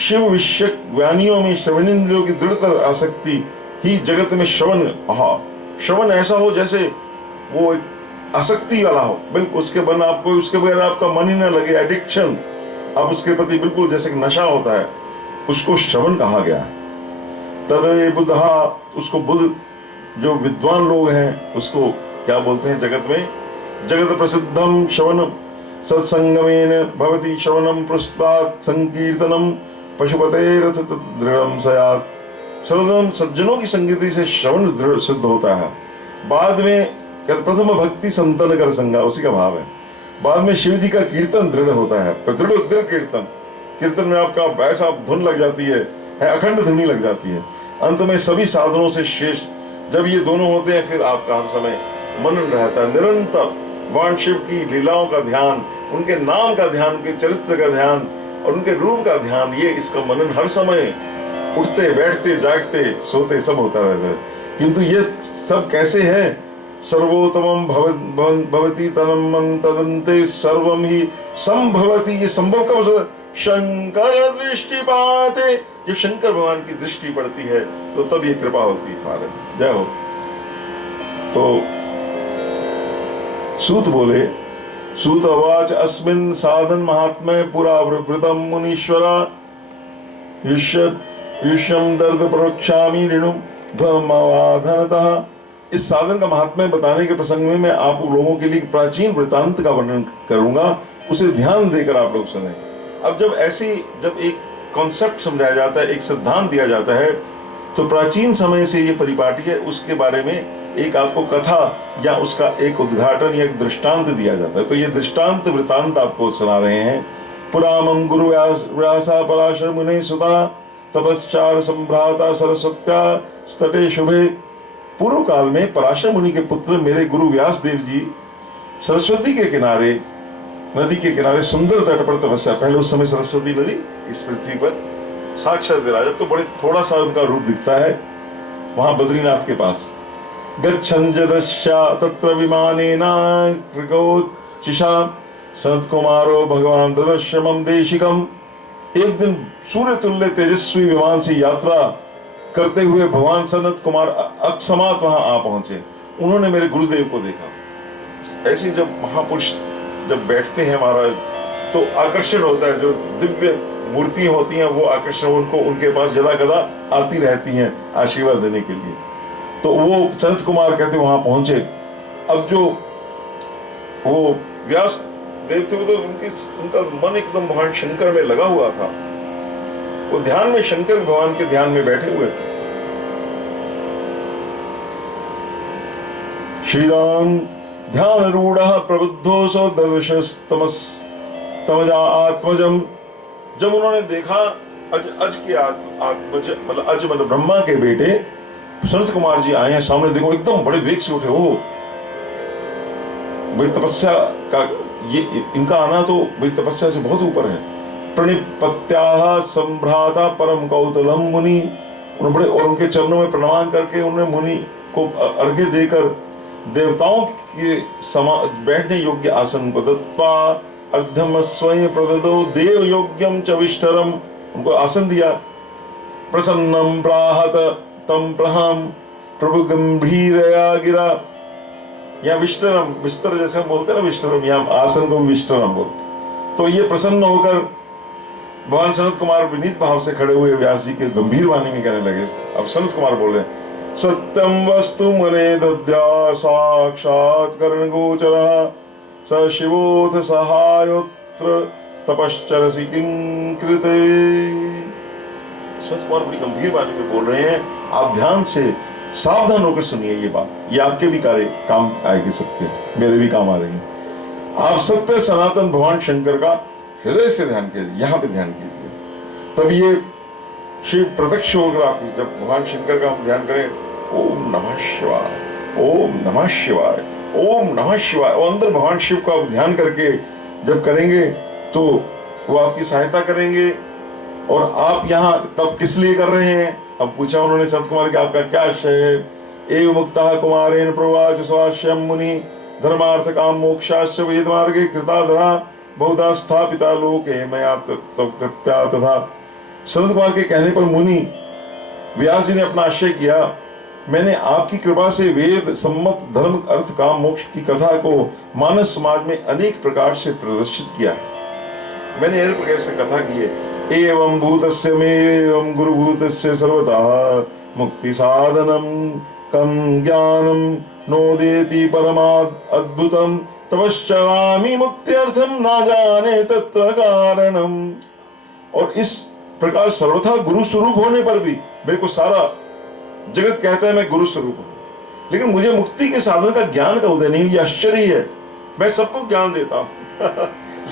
शिव विषयक ज्ञानियों में श्रवणेन्द्रियों की दृढ़तर आसक्ति ही जगत में श्रवण, श्रवण ऐसा हो जैसे वो एक आसक्ति वाला हो, बिल्कुल उसके बन आपको, उसके बगैर आपका मन ही न लगे, एडिक्शन, अब उसके प्रति बिल्कुल जैसे नशा होता है, उसको श्रवण कहा गया है। तदे बुधा, उसको बुद्ध जो विद्वान लोग हैं उसको क्या बोलते हैं जगत में, जगत प्रसिद्धम श्रवणम सत्संगमेन भवति श्रवणम पुरस्तात् संकीर्तनम पशुपतेरथ दृढ़म सयात्। सर्वदम सज्जनों की संगति से श्रवण दृढ़ सिद्ध होता है। बाद में प्रथम भक्ति संतन कर संगा, उसी का भाव है। बाद में शिव जी का कीर्तन दृढ़ होता है, दृढ़ दृढ़ कीर्तन, कीर्तन में आपका वैसा धुन लग जाती है अखंड ध्वनि लग जाती है। अंत में सभी साधनों से श्रेष्ठ जब ये दोनों होते हैं, फिर आपका हर समय मनन रहता है, निरंतर भगवान शिव की लीलाओं का ध्यान, उनके नाम का ध्यान, उनके चरित्र का ध्यान और उनके रूप का ध्यान, ये इसका मनन हर समय उठते बैठते जागते सोते सब होता रहता है। किंतु ये सब कैसे है? सर्वोत्तमम भवति तन्मं तदन्ते सर्वम ही संभवति। ये संभव कब होता है? शंकर दृष्टिपाते, जब शंकर भगवान की दृष्टि पड़ती है तो तब ये कृपा होती है हमारे। जय हो। तो सूत बोले, सूत अवाच अस्मिन् साधन महात्म्य पुरा वृतम मुनीश्वरा युष्यम दर्द प्रवक्ष्यामि ऋणु धर्मावाधनतः। इस साधन का महात्म्य बताने के प्रसंग में मैं आप लोगों के लिए प्राचीन वृतांत का वर्णन करूंगा, उसे ध्यान देकर आप लोग सुने। अब जब एक कॉन्सेप्ट समझाया जाता है, एक सिद्धांत दिया जाता है, तो प्राचीन समय से ये परिपाटी है, उसके बारे में एक आपको कथा या उसका एक उद्घाटन या एक दृष्टांत दिया जाता है। तो ये दृष्टांत वृतांत आपको सुना रहे हैं। पुरामं गुरु व्यासा पराशर मुने सुता तपश्चार संभ्राता सरस्वत्या स्तटे शुभे। पूर्व काल में पराशर मुनि के पुत्र मेरे गुरु व्यास देव जी सरस्वती के किनारे, नदी के किनारे सुंदर तट पर तपस्या, पहले उस समय सरस्वती नदी इस पृथ्वी पर साक्षात विराजत, तो बड़े थोड़ा सा उनका रूप दिखता है वहां बद्रीनाथ के पास। गच्छन् जदश्चा तत्र विमानेन कृगोचिषा सनत कुमारो भगवान ददर्शमं देशिकम। एक दिन सूर्य तुल्य तेजस्वी विमान से यात्रा करते हुए भगवान सनत कुमार अकस्मात वहां आ पहुंचे। उन्होंने मेरे गुरुदेव को देखा। ऐसे जब महापुरुष जब बैठते हैं महाराज तो आकर्षण होता है, जो दिव्य मूर्ति होती हैं वो आकर्षण उनको उनके पास जदा कदा आती रहती हैं आशीर्वाद देने के लिए। तो वो संत कुमार कहते वहां पहुंचे। अब जो वो व्यास देव थे वो तो उनका मन एकदम भगवान शंकर में लगा हुआ था, वो ध्यान में शंकर भगवान के ध्यान में बैठे हुए थे। श्रीराम ध्यान रूढ़ प्रबुद्धो सो तमजा आत्मजम। जब उन्होंने देखा अज के आत्मज मतलब ब्रह्मा के बेटे संत कुमार जी आए हैं सामने, देखो एकदम बड़े वेग से उठे। हो भाई तपस्या का ये इनका आना तो भाई तपस्या से बहुत ऊपर है। प्रणिपत्याः संभ्राता परम कौतुलम मुनि। उन्होंने बड़े और उनके चरणों में प्रणाम करके उन्होंने मुनि को अर्घ्य देकर देवताओं के बैठने योग्य आसन को दत्वा अर्धम स्वयं प्रददो देव योग्यम च विष्टरम। उनको आसन दिया। प्रसन्नम प्राहत तम प्रहम प्रभु गंभीरया गिरा। या विष्टरम, विस्तर जैसे हम बोलते हैं ना विष्टरम, या आसन को विष्टरम बोलते। तो ये प्रसन्न होकर भगवान सनत कुमार विनीत भाव से खड़े हुए व्यास जी के गंभीर वाणी में कहने लगे। अब सनत कुमार बोल रहे हैं, सत्यम वस्तु मने दद्या साक्षात कर्ण गोचरः स शिवोथ सहायोत्र तपश्चरसि किं कृते। सनत कुमार बड़ी गंभीर वाणी में बोल रहे हैं, आप ध्यान से सावधान होकर सुनिए ये बात, ये आपके भी कार्य काम आएगी, सबके मेरे भी काम आ रही है। आप सत्य सनातन भगवान शंकर का हृदय से ध्यान कीजिए, यहाँ पे ध्यान कीजिए, तब ये शिव प्रत्यक्ष होकर आप जब भगवान शंकर का हम ध्यान करें, ओम नमः शिवाय, ओम नमः शिवाय, ओम नमः शिवाय, और अंदर भगवान शिव का आप ध्यान करके जब करेंगे तो वो आपकी सहायता करेंगे। और आप यहाँ तब किस लिए कर रहे हैं? अब पूछा उन्होंने संत कुमार कि आपका क्या आशय है? एव मुक्ता कुमारेण प्रवाच स्वाश्यम मुनि धर्मार्थ काम मोक्षाश्च वेद मार्गे कृताधरा बहुधा स्थापिता लोके मया तव कृपया तथा। सनत कुमार के कहने पर मुनि व्यास जी ने अपना आश्रय किया, मैंने आपकी कृपा से वेद सम्मत धर्म अर्थ काम मोक्ष की कथा को मानव समाज में अनेक प्रकार से प्रदर्शित किया है। मैंने अनेक प्रकार से कथा की है। एवं भूतस्य में एवं गुरु भूतस्य सर्वथा मुक्ति साधनम कम ज्ञानम नोदेति परमाद अद्भुतम तपश्चरामि मुक्त्यर्थम ना जाने तत्र कारणम। और इस प्रकार सर्वथा गुरु स्वरूप होने पर भी मेरे को सारा जगत कहता है मैं गुरु स्वरूप हूं, लेकिन मुझे मुक्ति के साधन का ज्ञान का उदय नहीं। ये आश्चर्य है। मैं सबको ज्ञान देता हूं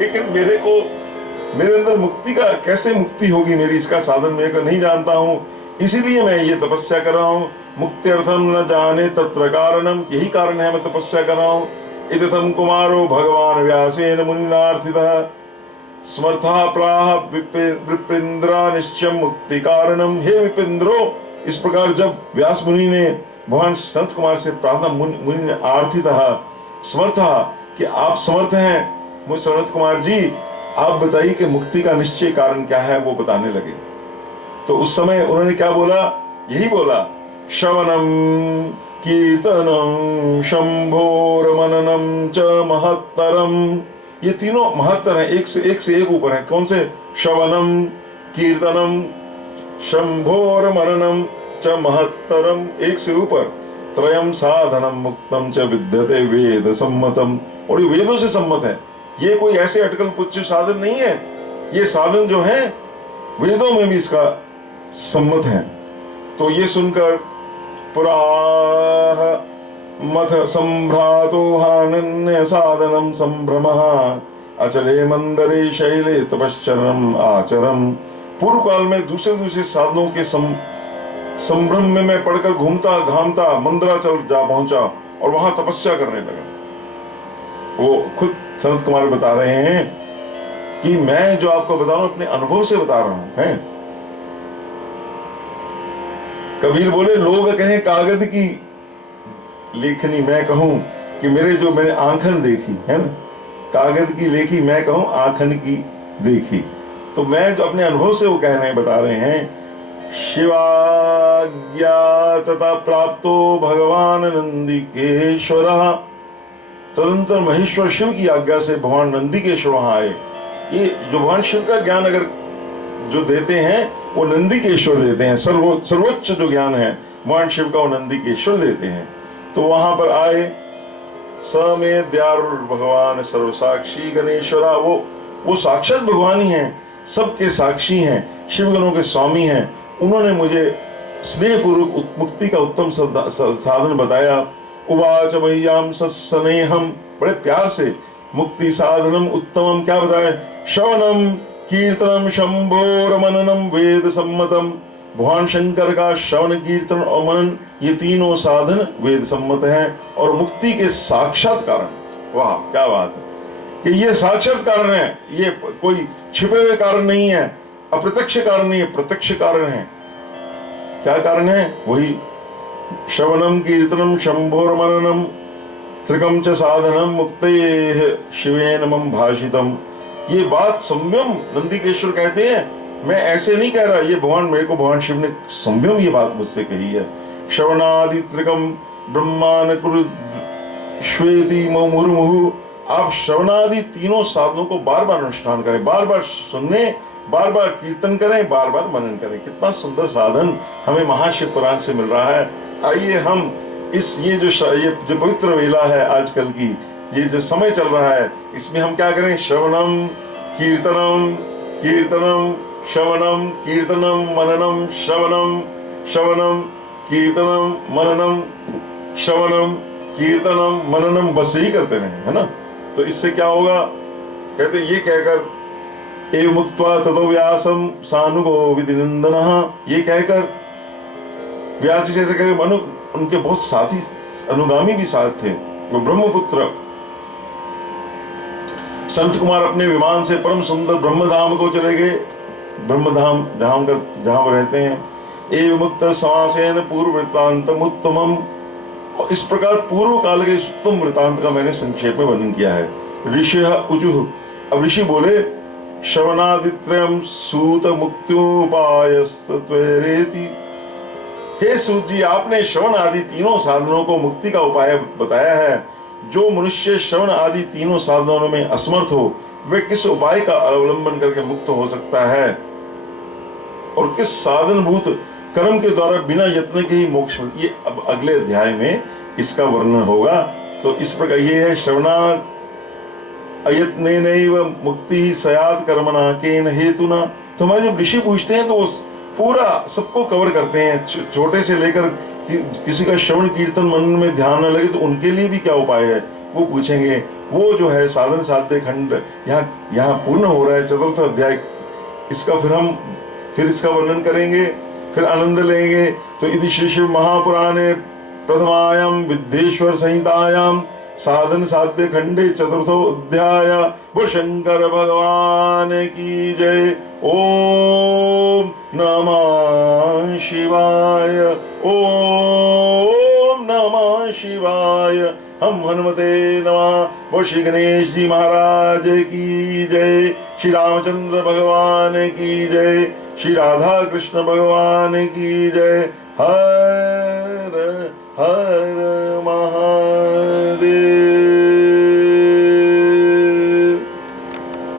लेकिन मेरे अंदर मुक्ति का कैसे मुक्ति होगी मेरी, इसका साधन मेरे को नहीं जानता हूं। इसीलिए मैं ये तपस्या कर रहा हूं। मुक्ति अर्थम न जाने तत्र कारणम, यही कारण है मैं तपस्या कर रहा हूं। इदथम कुमारो भगवान व्यासेन मुनिनार्थितः समर्था प्राह विपिंद्रा निश्चय मुक्ति कारणम। हे विपिंद्रो, इस प्रकार जब व्यास मुनि ने भगवान संत कुमार से प्रार्थना, मुनि ने आर्थितः समर्था कि आप समर्थ हैं मुझ संत कुमार जी, आप बताइए कि मुक्ति का निश्चय कारण क्या है, वो बताने लगे। तो उस समय उन्होंने क्या बोला, यही बोला, श्रवणम कीर्तनम शंभोर मननम च महत्तरम। ये तीनों महत्तर हैं, एक से एक ऊपर हैं। कौन से? श्रवणम कीर्तनम शंभोर मननम च महत्तरम, एक से ऊपर। त्रयम साधनम मुक्तम च विद्यते वेद सम्मतम, और ये वेदों से सम्मत है। ये कोई ऐसे अटकल पुच्छ साधन नहीं है, ये साधन जो है वेदों में भी इसका सम्मत है। तो ये सुनकर पुराह मथ संभ्रातो हानन्य साधनम संभ्रमः अचले मंदरे शैले तपश्चरम आचरम। पूर्व काल में दूसरे साधनों के संभ्रम में मैं पढ़कर घूमता घामता मंदराचल जा पहुंचा और वहां तपस्या करने लगा। वो खुद सनत कुमार बता रहे हैं कि मैं जो आपको बता रहा हूं अपने अनुभव से बता रहा हूं। है कबीर बोले, लोग कहें कागज की लेखनी, मैं कहूं कि मैंने आंखन देखी है ना, कागज की लेखी, मैं कहूं आंखन की देखी। तो मैं जो अपने अनुभव से वो कह रहे हैं, बता रहे हैं, शिवाज्ञा तथा प्राप्तो भगवान नंदिकेश्वर। तदंतर महेश्वर शिव की आज्ञा से भगवान नंदिकेश्वर वहां आए। ये जो भगवान शिव का ज्ञान अगर जो देते हैं वो नंदिकेश्वर देते हैं। सर्वोच्च जो ज्ञान है भगवान शिव का वो नंदिकेश्वर देते हैं। तो वहां पर आए, समे द्यारुर भगवान सर्वसाक्षी गणेश्वरा। वो साक्षात भगवान ही हैं, सबके साक्षी हैं, शिवगणों के स्वामी हैं। उन्होंने मुझे स्नेह पूर्वक मुक्ति का उत्तम साधन बताया। उवाच मह्याम सस्नेहम, बड़े प्यार से मुक्ति साधनम उत्तमम क्या बताया, श्रवणम कीर्तनम शंभोर मननम वेद सम्मतम। भगवान शंकर का श्रवण कीर्तन और मनन ये तीनों साधन वेद सम्मत हैं और मुक्ति के साक्षात कारण। वाह क्या बात है कि ये साक्षात कारण है, ये कोई छिपे हुए कारण नहीं है, अप्रत्यक्ष कारण नहीं है, प्रत्यक्ष कारण है। क्या कारण है? वही श्रवणम कीर्तनम शंभोर मननम त्रिकम च साधनम मुक्तेः शिवेन मम भाषितम। ये बात संयम नंदिकेश्वर कहते हैं, मैं ऐसे नहीं कह रहा, ये मेरे को भगवान शिव ने संयम ये बात मुझसे कही है। श्रवणादि त्रिकम ब्रह्मान कुरु श्वेति मुहुर्मुहु। आप श्रवणादि तीनों साधनों को बार बार अनुष्ठान करें, बार बार सुनने, बार बार कीर्तन करें, बार बार मनन करें। कितना सुंदर साधन हमें महाशिव पुराण से मिल रहा है। आइए हम ये जो पवित्र वेला है आजकल की, ये जो समय चल रहा है, इसमें हम क्या करें? श्रवणम कीर्तनम कीर्तनम श्रवणम कीर्तनम मननम श्रवणम श्रवणम कीर्तनम मननम श्रवणम कीर्तनम मननम, बस यही करते रहे, है ना। तो इससे क्या होगा? कहते ये कहकर एव मुक्त्वा ततो व्यासम सानुगो विधिनंदनः, ये कहकर व्यास जी ऐसे कह मनु, उनके बहुत साथी अनुगामी भी साथ थे, वो ब्रह्मपुत्र संत कुमार अपने विमान से परम सुंदर ब्रह्मधाम को चले गए। ब्रह्मधाम जहां वो रहते हैं। एव मुक्त समासेन पूर्व वृत्तांतम उत्तमम। और इस प्रकार पूर्व काल के उत्तम वृत्तांत का मैंने संक्षेप में वर्णन किया है। ऋषि उचुः, अब ऋषि बोले श्रवणादित्रयम् सूत मुक्त्योपायस्तत्वरेति। हे सूत जी, आपने श्रवण आदि तीनों साधनों को मुक्ति का उपाय बताया है। जो मनुष्य श्रवण आदि तीनों साधनों में असमर्थ हो, वह किस उपाय का अवलंबन करके मुक्त हो सकता है, और किस साधनभूत कर्म के द्वारा बिना यत्न के ही मोक्ष। ये अब अगले अध्याय में इसका वर्णन होगा। तो इस प्रकार ये है श्रवणा अयत्नेनैव मुक्ति सयात कर्मणा केन हेतुना। तो हमारे जब ऋषि पूछते हैं तो वो पूरा सबको कवर करते हैं, छोटे से लेकर किसी का श्रवण कीर्तन मन में ध्यान न लगे तो उनके लिए भी क्या उपाय है वो पूछेंगे। वो जो है साधन साध्य खंड यहाँ पूर्ण हो रहा है, चतुर्थ अध्याय। इसका फिर इसका वर्णन करेंगे, फिर आनंद लेंगे। तो इति श्री शिव महापुराणे प्रथमायाम विद्येश्वर संहितायाम साधन साध्य खंडे चतुर्थो अध्याय। वो शंकर भगवान की जय। ओम नमः शिवाय, ओम नमः शिवाय। हम हनुमते नमः। वो श्री गणेश जी महाराज की जय, श्री रामचंद्र भगवान की जय, श्री राधा कृष्ण भगवान की जय। हर हर